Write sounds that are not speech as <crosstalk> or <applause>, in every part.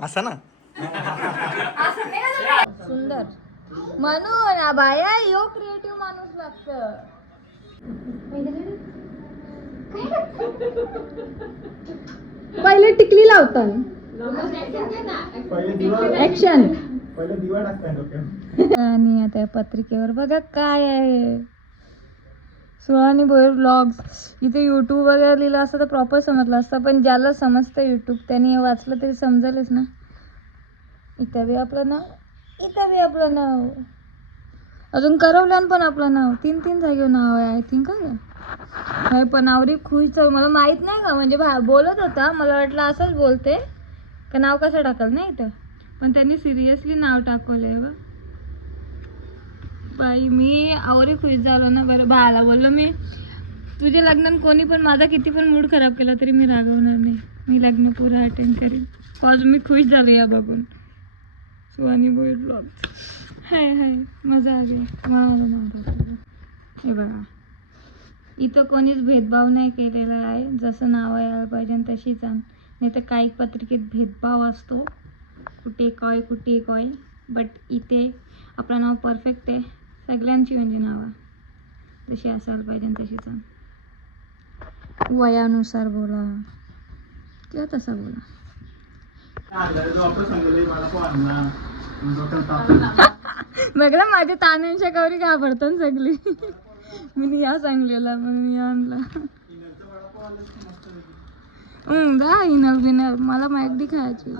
असं ना? सुंदर. म्हणून बाया यो क्रिएटिव्ह माणूस लागत. पहिले टिकली लावतात ऍक्शन आणि आता पत्रिकेवर बघा काय आहे. सुहानी भोयर ब्लॉग्स इथे यूट्यूब वगैरे लिहिलं असतं तर प्रॉपर समजलं असतं पण ज्याला समजतं यूट्यूब त्यांनी वाचलं तरी समजेलच ना. इथं बी आपलं नाव इथं बी आपलं नाव. अजून करवल्यान पण आपलं नाव. तीन तीन जागेवर नाव आहे आय थिंक काय पण आवरी खुश मला माहीत नाही का म्हणजे भा बोलत होता मला वाटलं असंच बोलते. का नाव कसं टाकलं नाही इथं? पण त्यांनी सिरियसली नाव टाकवलं आहे बा बाई मी आवरे खुश झालो ना बरं. बाळाला बोललो मी तुझ्या लग्नात कोणी पण माझा किती पण मूड खराब केला तरी मी रागवणार नाही. मी लग्न पुरं अटेंड करेन. कॉज मी खुश झालो या बाबून. सुहानी आणि ब्लॉग हाय हाय. मजा आली. मला नाव हे बघा. इथं कोणीच भेदभाव नाही केलेला आहे. जसं नाव यायला पाहिजे तशीच आण नाही तर काही पत्रिकेत भेदभाव असतो. कुठे कॉय कुठे कॉय. बट इथे आपलं नाव परफेक्ट आहे. सगळ्यांची म्हणजे नावं. जशी असायला पाहिजे तशीच वयानुसार बोला. किंवा तसं बोला. <laughs> बघला माझ्या तान्यांच्या गौरी घाबरतात सगळी. <laughs> मी या सांगलेला मग मी आणला. हम्म, इनर बिनर. मला मॅगडी खायची.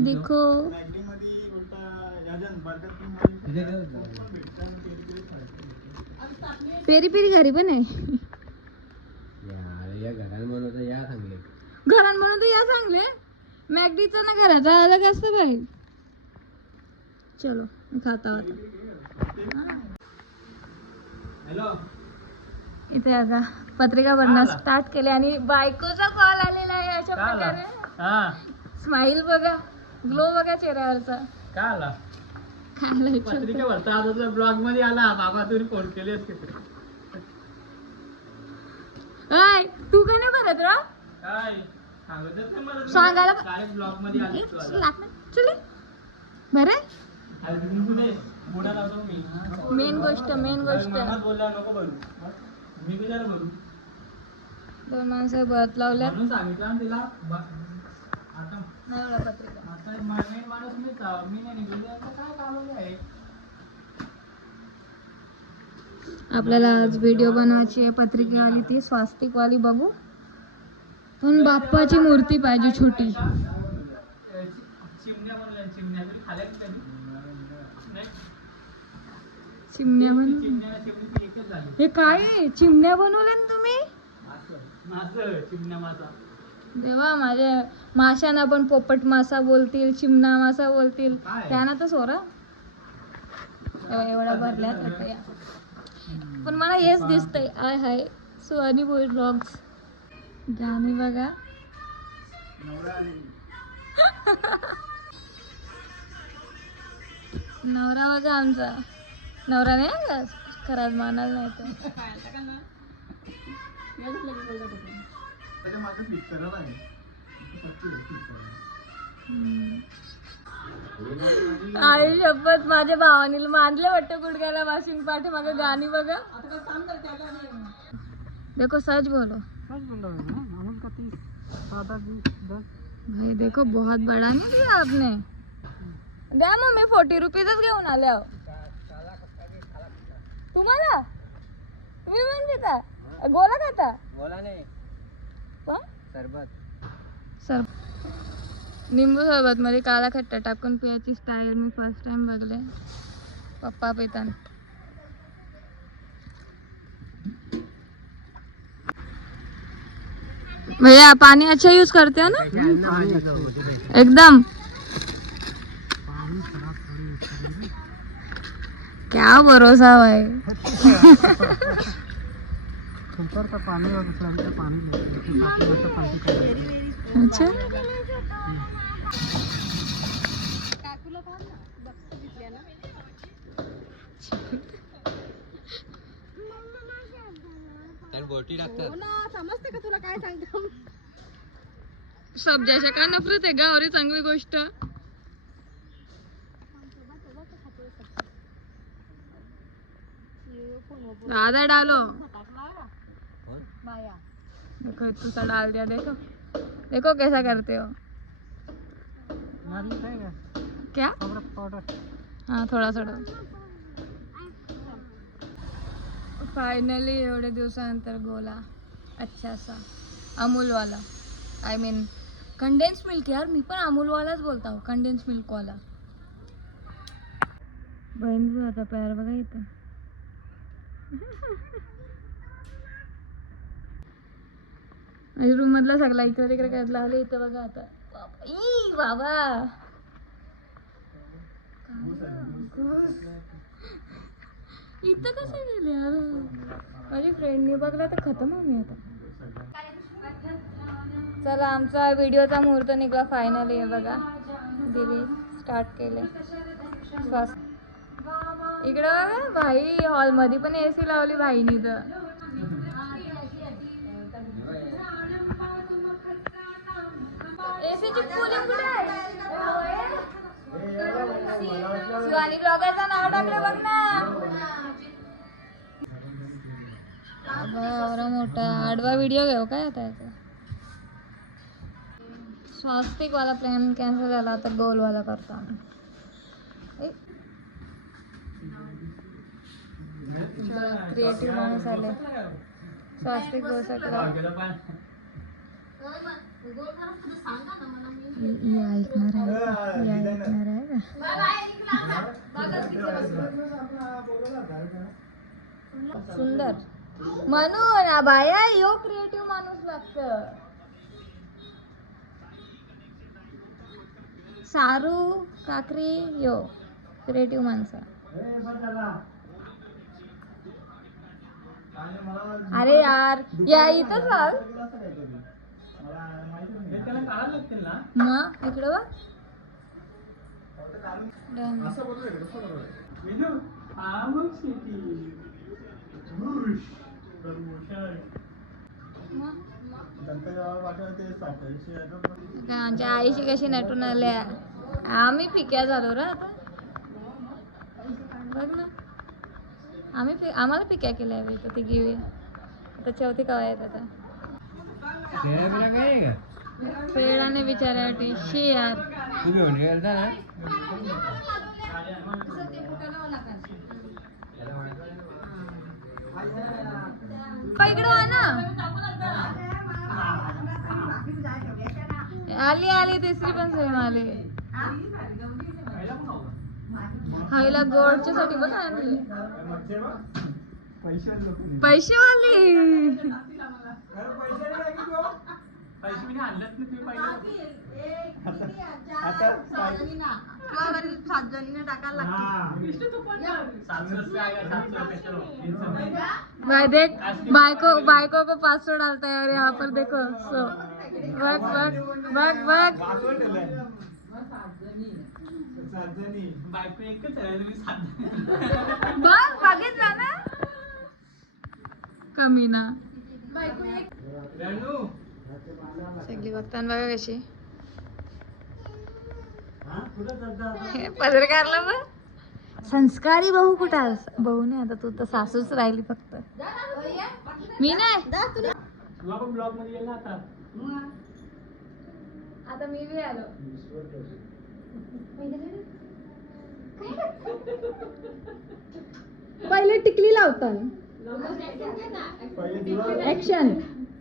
देखो. पेरी पेरी घरी पण आहे. घरात म्हणून तर या चांगले मॅगडीचं ना घराचा अलग असतं बाई. चलो खाता होता इथे आता पत्रिका भरणं स्टार्ट केले आणि बायकोचा कॉल आलेला आहे अशा प्रकारे स्माइल बघा. ग्लो बघा चेहऱ्यावरचा. खायला इच्छा ब्लॉगमध्ये आला बाबा तुम्ही फोन केले ऐ, तू का नाही भरत रा काय? सांगतच नाही मला सांगायला डायरेक्ट ब्लॉगमध्ये आले चले. बरं. अरे तुम्ही कुठे? बुडा लावतो मी. मेन गोष्ट मेन गोष्ट. मामाच बोलला नको भरू. मी कशाला भरू? दोन माणसं भरत लावल्या म्हणून सांगितलं ना तिला ब- आता नाही आता मेन माणूस मी नाही काय काम आहे आपल्याला आज व्हिडिओ बनवायची आहे. पत्रिकेवाली ती. स्वास्तिकवाली बघू. पण बाप्पाची मूर्ती पाहिजे छोटी. चिमण्या बन हे काय चिमण्या बनवल्या ना तुम्ही? चिमण्या माझा देवा माझ्या माशांना पण पोपट मासा बोलतील चिमणा मासा बोलतील? त्यांना तर सोरा. एवढ्या एवढ्या भरल्यात आता या. पण मला हेच दिसतंय. आय हाय. सुहानी बोल ब्लॉग्स गाणी बघा. <laughs> नवरा बघा आमचा. नवरा नाही का खराच मानाल नाही तर. <laughs> त्याच्यामागे क्लिक करा नाही आई शपथ माझ्या भावानी मानले वाटतं गुडघ्याला वाशिंग पाठी मागे गाणी बघा. देखो सच बोलो. भाई देखो बहुत बड़ा नहीं दिया आपने. द्या मग मी फोर्टी रुपीजच घेऊन आले आहो. तुम्हाला? तुम्ही पण पिता गोला खाता? बोला नाही. सरबत. सर निंबू सरबत मध्ये काळा खट्टा टाकून पियाची स्टाईल मी फर्स्ट टाइम बघले. पप्पा पिताना भैया पानी अच्छा यूज करते हो ना? एकदम. क्या भरोसा भाई <laughs> फिल्टर का पानी और दूसरा का पानी लेते हैं पानी का अच्छा. आणि बोटी लागतात. समजते का तुला काय सांगतो? सब्जाच्या का नफरत आहे गावरी चांगली गोष्ट. दादा डालो. देखो तुसा डाल दिया देखो देखो कैसा करते हो क्या हाँ थोडा थोडा फायनली एवढ्या दिवसानंतर गोला अच्छा सा अमूलवाला आय मीन कंडेन्स मिल्क यार मी पण अमूलवालाच बोलता हो कंडेन्स मिल्कवाला बहीण आता प्यार बघा इथं माझ्या रूम मधला सगळा इकडे तिकडे काय लावले इथं बघा आता. बाप- ई बाबा. इथं कसं गेले यार? माझ्या फ्रेंडने बघला तर खतम आम्ही आता. चला आमचा व्हिडिओचा मुहूर्त निघला फायनली आहे बघा. दिदी स्टार्ट केले. श्वास बघा भाई हॉलमध्ये पण ए सी लावली भाईनी तर. शिवानी ब्लॉगरचं नाव टाकलं बघ ना. मोठा. आडवा व्हिडिओ घेऊ काय आता याचा? स्वास्तिक वाला प्लॅन कॅन्सल झाला आता गोल वाला करतो आम्ही. क्रिएटिव्ह माणूस आले स्वास्तिक ऐकणार आहे ऐकणार आहे सुंदर म्हणून बाया यो क्रिएटिव्ह माणूस लागत. सारू काकरी यो क्रिएटिव्ह माणसा. अरे यार या इथं चाल मग इकडं बघ. आमच्या आईशी कशी नटून आल्या. आम्ही फिक्या झालो रे आता. बघ ना. आम्ही आम्हाला पिक्या केल्या तर ती घेऊया. आता चौथी कवा येत आता पेडाने विचारायसाठी शी यार तू घेऊन गेलता ना? इकडं ना आली आली तिसरी पण सेम आली. हाईला गोडच्या साठी पण आणली. पैसे वाली सात जणीने. टाकायला भाई देख बायको बायको को पाँच सौ डालता है और यहाँ पर देखो सो. बग बग बग बग बघ बघितला ना? कमी ना सगळी बघताना बघा कशी. हे पत्रकारला बघ. संस्कारी भाऊ कुठं आहेस? भाऊ नाही आता तू तर सासूच राहिली फक्त. मी नाही. आता. मी बी आलो. पहिले टिकली लावतात ऍक्शन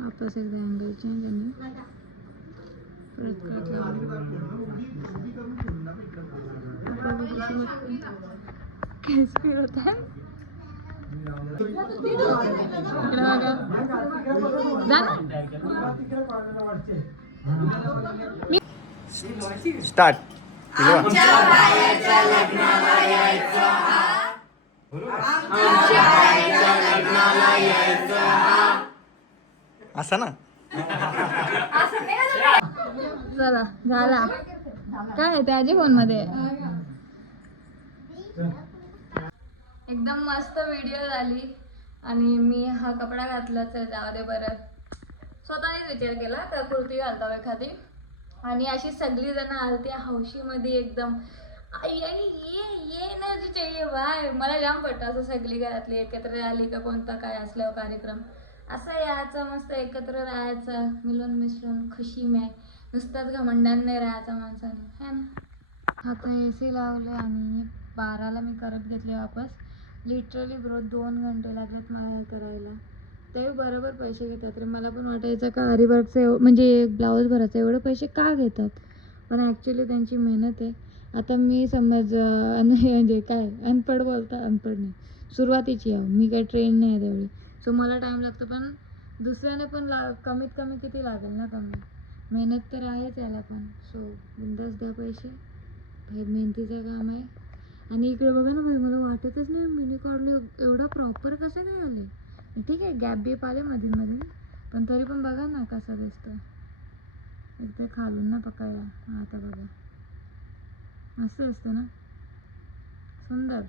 वापस एकदा अँगल चेंज आणि परत cut लावली. उभी करून पूर्ण ना इकडं. केस फिरवत आहे. इकडे बघा. जा ना. स्टार्ट असा ना? चला झाला. काय आहे? त्याची फोनमध्ये एकदम मस्त व्हिडिओ झाली. आणि मी हा कपडा घातला तर जाऊ दे बरं स्वतःनेच विचार केला तर कुर्ती घालता एखादी. आणि अशी सगळी जण आलती हौशीमध्ये एकदम. एनर्जी चाहिए बाय. मला जाम पडतं असं सगळी घरातली एकत्र आली का कोणता काय असल्यावर कार्यक्रम. असं यायचं मस्त एकत्र राहायचं मिळून मिसळून खुशी में. नुसताच घमंडान नाही राहायचं माणसाने. है ना? आता ए सी लावले आणि बाराला मी करत घेतले वापस. लिटरली ब्रो दोन घंटे लागलेत मला हे करायला. ते बरोबर पैसे घेतात रे. मला पण वाटायचं का हरिवर्कचं एव म्हणजे ब्लाऊज भरायचं एवढे पैसे का घेतात? पण ॲक्च्युली त्यांची मेहनत आहे. आता मी समज अन- म्हणजे काय अनपड बोलता अनपड नाही. सुरुवातीची आहे हो. मी काय ट्रेन नाही आहे तेवढी. सो मला टाईम लागतो पण दुसऱ्याने पण ला कमीत कमी किती लागेल ना कमी? मेहनत तर आहेच याला पण. सो बिंदास द्या पैसे. हे मेहनतीचं काम आहे. आणि इकडे बघा ना भाई मला वाटतच नाही मिनी काढले एवढं प्रॉपर कसं काय आले? ठीक आहे गॅप बीप आले मध्ये मध्ये पण तरी पण बघा ना कसं दिसतं इथे खालून ना पकायला. आता बघा. मस्त असतं ना? सुंदर.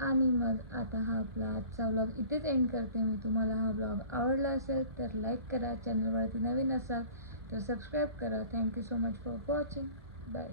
आणि मग आता हा आपला आजचा ब्लॉग इथेच एंड करते मी. तुम्हाला हा ब्लॉग आवडला असेल तर लाईक करा. चॅनलवरती नवीन असाल तर सबस्क्राईब करा. Thank you so much for watching bye